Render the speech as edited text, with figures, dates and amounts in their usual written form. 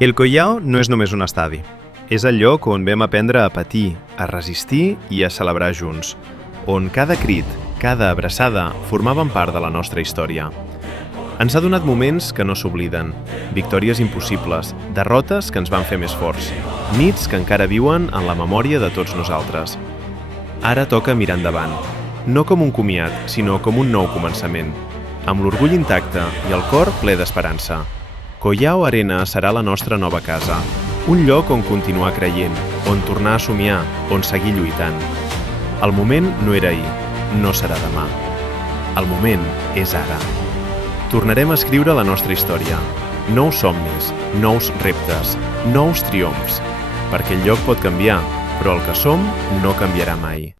El Collao no és només un estadi. És el lloc on vam aprendre a patir, a resistir i a celebrar junts. On cada crit, cada abraçada formaven part de la nostra història. Ens ha donat moments que no s'obliden, victòries impossibles, derrotes que ens van fer més forts, nits que encara viuen en la memòria de tots nosaltres. Ara toca mirar endavant, no com un comiat, sinó com un nou començament, amb l'orgull intacte i el cor ple d'esperança. Collao Arena serà la nostra nova casa, un lloc on continuar creient, on tornar a somiar, on seguir lluitant. El moment no era ahir, no serà demà. El moment és ara. Tornarem a escriure la nostra història. Nous somnis, nous reptes, nous triomfs. Perquè el lloc pot canviar, però el que som no canviarà mai.